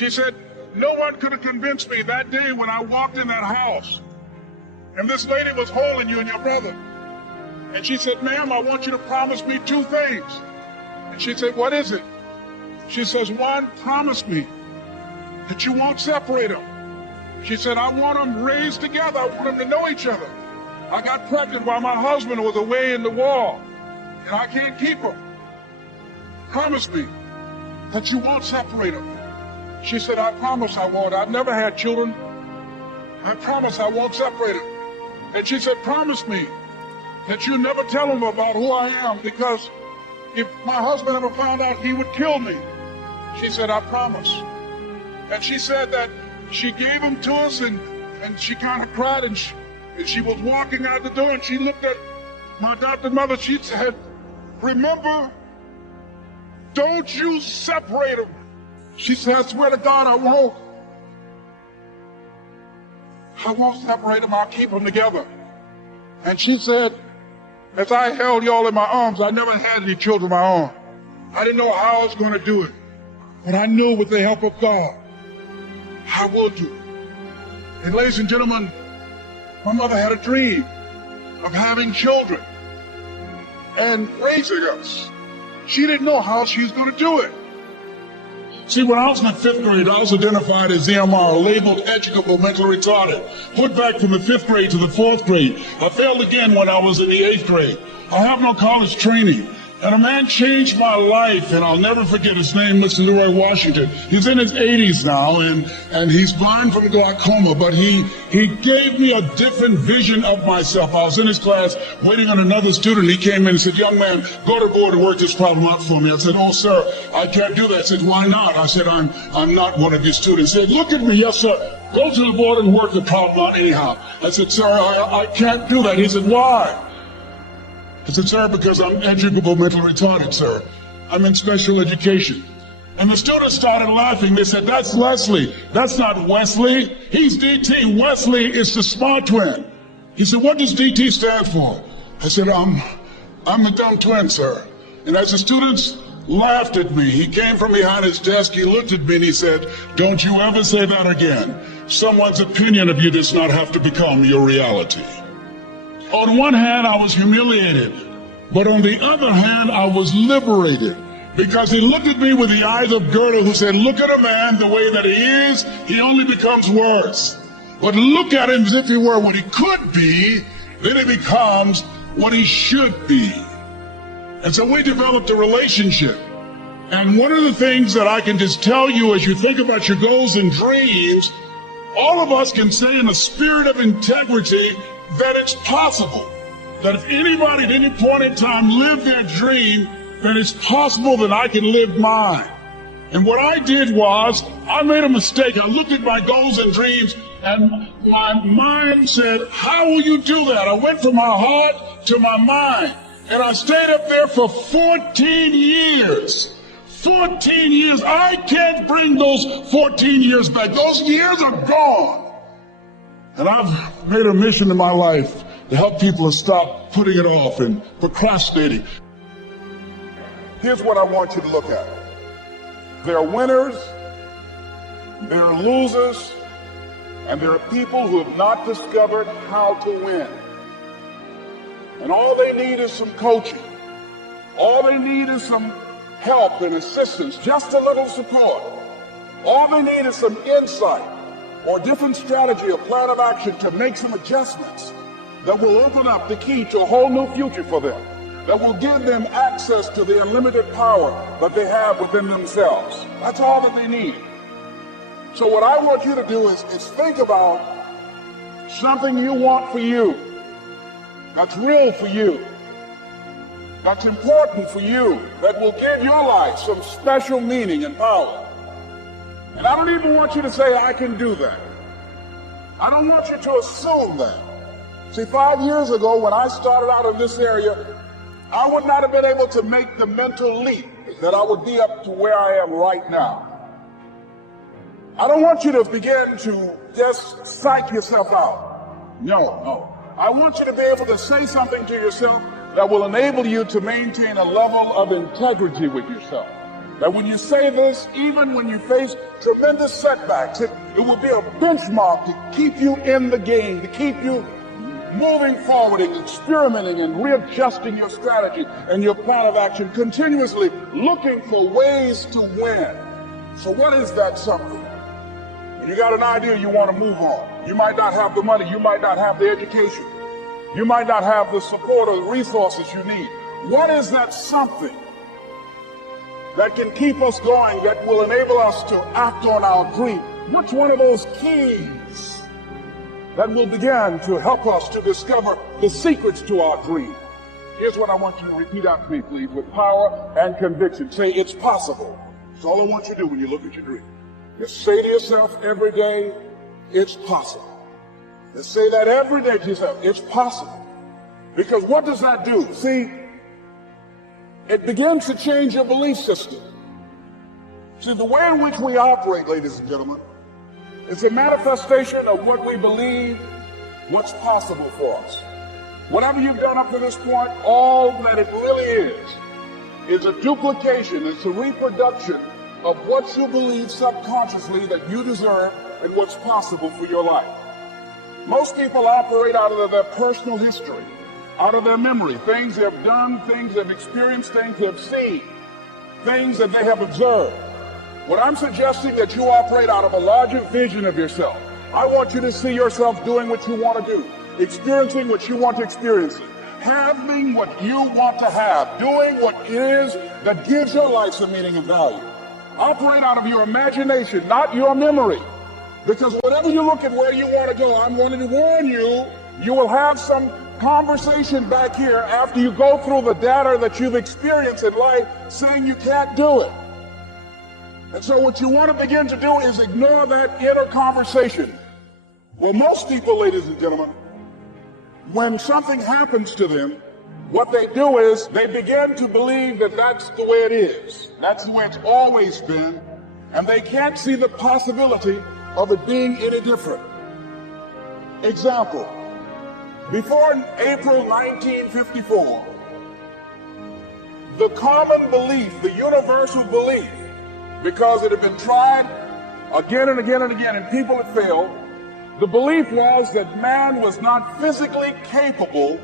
She said, no one could have convinced me that day when I walked in that house. And this lady was holding you and your brother. And she said, ma'am, I want you to promise me 2 things. And she said, what is it? She says, one, promise me that you won't separate them. She said, I want them raised together. I want them to know each other. I got pregnant while my husband was away in the war, and I can't keep them. Promise me that you won't separate them. She said, I promise I won't. I've never had children. I promise I won't separate them. And she said, promise me that you never tell them about who I am, because if my husband ever found out, he would kill me. She said, I promise. And she said that she gave them to us, and she kind of cried, and she was walking out the door, and she looked at my adopted mother. She said, remember, don't you separate them. She said, I swear to God, I won't. I won't separate them. I'll keep them together. And she said, as I held y'all in my arms, I never had any children of my own. I didn't know how I was going to do it. But I knew with the help of God, I will do it. And ladies and gentlemen, my mother had a dream of having children and raising us. She didn't know how she was going to do it. See, when I was in the 5th grade, I was identified as EMR, labeled educable mentally retarded. Put back from the 5th grade to the 4th grade. I failed again when I was in the 8th grade. I have no college training. And a man changed my life, and I'll never forget his name, Mr. Leroy Washington. He's in his 80s now, and he's blind from glaucoma, but he gave me a different vision of myself. I was in his class waiting on another student. He came in and said, young man, go to the board and work this problem out for me. I said, oh, sir, I can't do that. I said, why not? I said, I'm not one of your students. He said, look at me. Yes, sir. Go to the board and work the problem out anyhow. I said, sir, I can't do that. He said, why? I said, sir, because I'm educable mentally retarded, sir. I'm in special education. And the students started laughing. They said, that's Leslie. That's not Wesley. He's DT. Wesley is the smart twin. He said, what does DT stand for? I said, I'm the dumb twin, sir. And as the students laughed at me, he came from behind his desk, he looked at me and he said, don't you ever say that again. Someone's opinion of you does not have to become your reality. On one hand, I was humiliated, but on the other hand, I was liberated, because he looked at me with the eyes of Goethe, who said, look at a man the way that he is, he only becomes worse. But look at him as if he were what he could be, then he becomes what he should be. And so we developed a relationship. And one of the things that I can just tell you as you think about your goals and dreams, all of us can say in a spirit of integrity that it's possible. That if anybody at any point in time lived their dream, then it's possible that I can live mine. And what I did was, I made a mistake. I looked at my goals and dreams, and my mind said, how will you do that? I went from my heart to my mind, and I stayed up there for 14 years. 14 years. I can't bring those 14 years back. Those years are gone. And I've made a mission in my life to help people to stop putting it off and procrastinating. Here's what I want you to look at. There are winners, there are losers, and there are people who have not discovered how to win. And all they need is some coaching. All they need is some help and assistance, just a little support. All they need is some insight or different strategy or plan of action to make some adjustments that will open up the key to a whole new future for them, that will give them access to the unlimited power that they have within themselves. That's all that they need. So what I want you to do is think about something you want for you, that's real for you, that's important for you, that will give your life some special meaning and power. And I don't even want you to say, I can do that. I don't want you to assume that. See, 5 years ago, when I started out in this area, I would not have been able to make the mental leap that I would be up to where I am right now. I don't want you to begin to just psych yourself out. No. I want you to be able to say something to yourself that will enable you to maintain a level of integrity with yourself. That when you say this, even when you face tremendous setbacks, it will be a benchmark to keep you in the game, to keep you moving forward and experimenting and readjusting your strategy and your plan of action, continuously looking for ways to win. So what is that something? You got an idea you want to move on. You might not have the money. You might not have the education. You might not have the support or the resources you need. What is that something that can keep us going, that will enable us to act on our dream? What's one of those keys that will begin to help us to discover the secrets to our dream? Here's what I want you to repeat out to me, please, with power and conviction. Say, it's possible. That's all I want you to do when you look at your dream. Just say to yourself every day, it's possible. Just say that every day to yourself, it's possible. Because what does that do? See, it begins to change your belief system. See, the way in which we operate, ladies and gentlemen, is a manifestation of what we believe, what's possible for us. Whatever you've done up to this point, all that it really is a duplication, it's a reproduction of what you believe subconsciously that you deserve and what's possible for your life. Most people operate out of their personal history, out of their memory, things they've done, things they've experienced, things they've seen, things that they have observed. What I'm suggesting that you operate out of a larger vision of yourself. I want you to see yourself doing what you want to do, experiencing what you want to experience, having what you want to have, doing what it is that gives your life some meaning and value. Operate out of your imagination, not your memory. Because whenever you look at where you want to go, I'm wanting to warn you, you will have some conversation back here after you go through the data that you've experienced in life saying you can't do it. And so what you want to begin to do is ignore that inner conversation. Well, most people, ladies and gentlemen, when something happens to them, what they do is they begin to believe that that's the way it is. That's the way it's always been. And they can't see the possibility of it being any different. Example, before April 1954, the common belief, the universal belief, because it had been tried again and again and again and people had failed, the belief was that man was not physically capable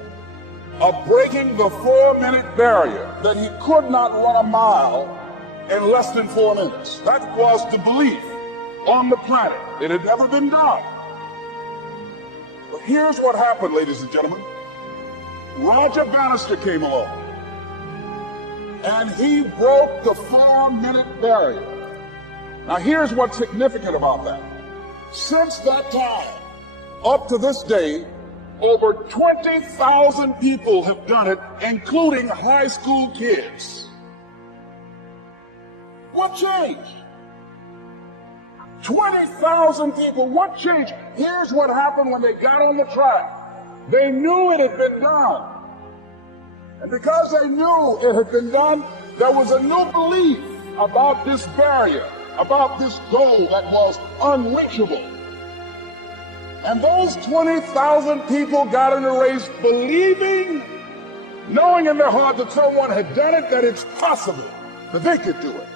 of breaking the 4-minute barrier, that he could not run a mile in less than 4 minutes. That was the belief on the planet. It had never been done. But here's what happened, ladies and gentlemen. Roger Bannister came along, and he broke the 4-minute barrier. Now here's what's significant about that. Since that time, up to this day, over 20,000 people have done it, including high school kids. What changed? 20,000 people. What changed? Here's what happened when they got on the track. They knew it had been done. And because they knew it had been done, there was a new belief about this barrier, about this goal that was unreachable. And those 20,000 people got in the race believing, knowing in their heart that someone had done it, that it's possible, that they could do it.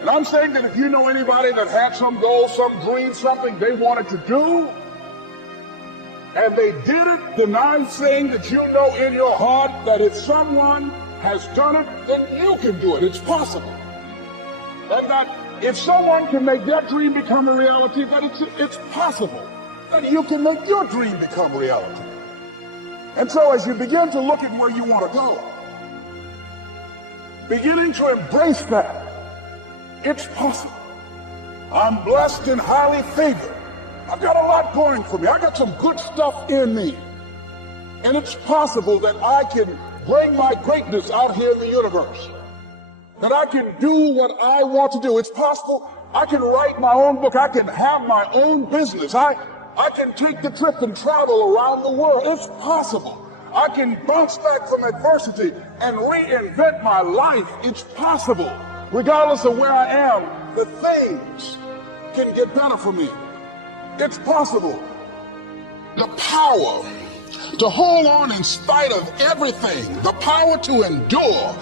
And I'm saying that if you know anybody that had some goal, some dream, something they wanted to do, and they did it, then I'm saying that you know in your heart that if someone has done it, then you can do it. It's possible. And that if someone can make their dream become a reality, then it's possible that you can make your dream become reality. And so as you begin to look at where you want to go, beginning to embrace that, it's possible. I'm blessed and highly favored. I've got a lot going for me. I got some good stuff in me. And it's possible that I can bring my greatness out here in the universe. That I can do what I want to do. It's possible I can write my own book. I can have my own business. I can take the trip and travel around the world. It's possible. I can bounce back from adversity and reinvent my life. It's possible. Regardless of where I am, the things can get better for me. It's possible. The power to hold on in spite of everything, the power to endure,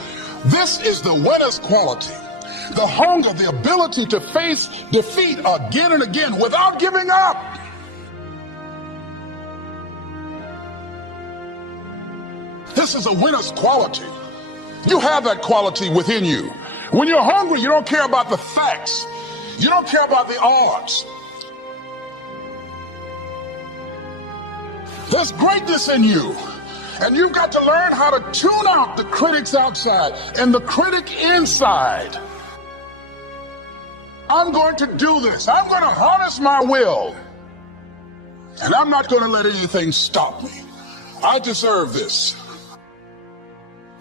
This is the winner's quality. The hunger, the ability to face defeat again and again without giving up. This is a winner's quality. You have that quality within you. When you're hungry, you don't care about the facts. You don't care about the odds. There's greatness in you. And you've got to learn how to tune out the critics outside and the critic inside. I'm going to do this. I'm going to harness my will. And I'm not going to let anything stop me. I deserve this.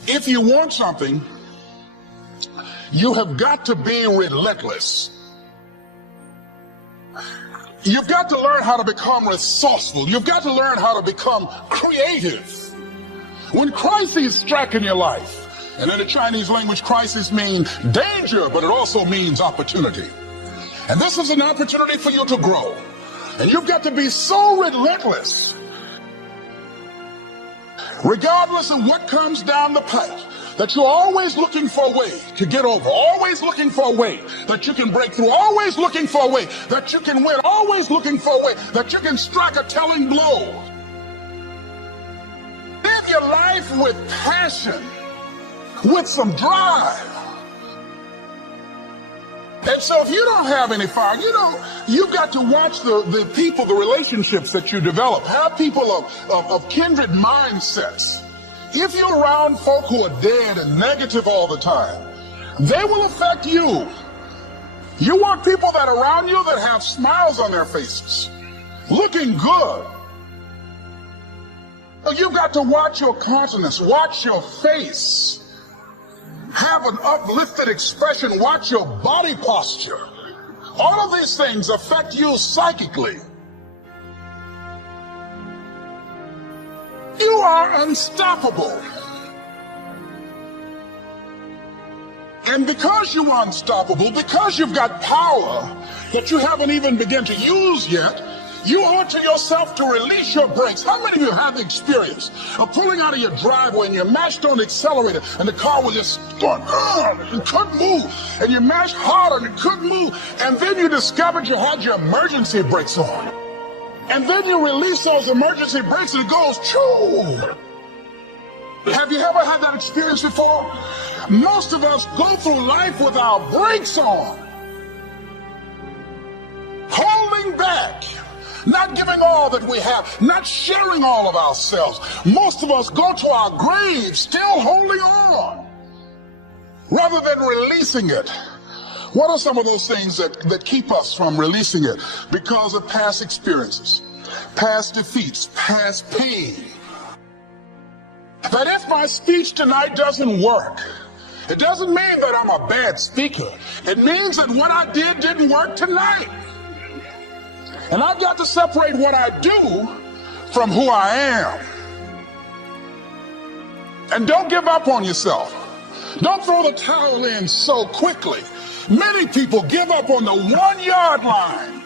If you want something, you have got to be relentless. You've got to learn how to become resourceful. You've got to learn how to become creative. When crises strike in your life, and in the Chinese language, crisis means danger, but it also means opportunity. And this is an opportunity for you to grow. And you've got to be so relentless, regardless of what comes down the path, that you're always looking for a way to get over, always looking for a way that you can break through, always looking for a way that you can win, always looking for a way that you can strike a telling blow. Live your life with passion, with some drive. And so if you don't have any fire, you've got to watch the people, the relationships that you develop. Have people of kindred mindsets. If you're around folk who are dead and negative all the time, they will affect you. You want people that are around you that have smiles on their faces, looking good. You've got to watch your countenance, watch your face. Have an uplifted expression. Watch your body posture. All of these things affect you psychically. You are unstoppable. And because you are unstoppable, because you've got power that you haven't even begun to use yet, you owe it to yourself to release your brakes. How many of you have the experience of pulling out of your driveway and you mashed on the accelerator and the car was just going, and couldn't move, and you mashed harder and it couldn't move, and then you discovered you had your emergency brakes on. And then you release those emergency brakes and it goes, choo! Have you ever had that experience before? Most of us go through life with our brakes on, holding back, not giving all that we have, not sharing all of ourselves. Most of us go to our graves still holding on, rather than releasing it. What are some of those things that keep us from releasing it? Because of past experiences, past defeats, past pain. That if my speech tonight doesn't work, it doesn't mean that I'm a bad speaker. It means that what I did didn't work tonight. And I've got to separate what I do from who I am. And don't give up on yourself. Don't throw the towel in so quickly. Many people give up on the 1 yard line.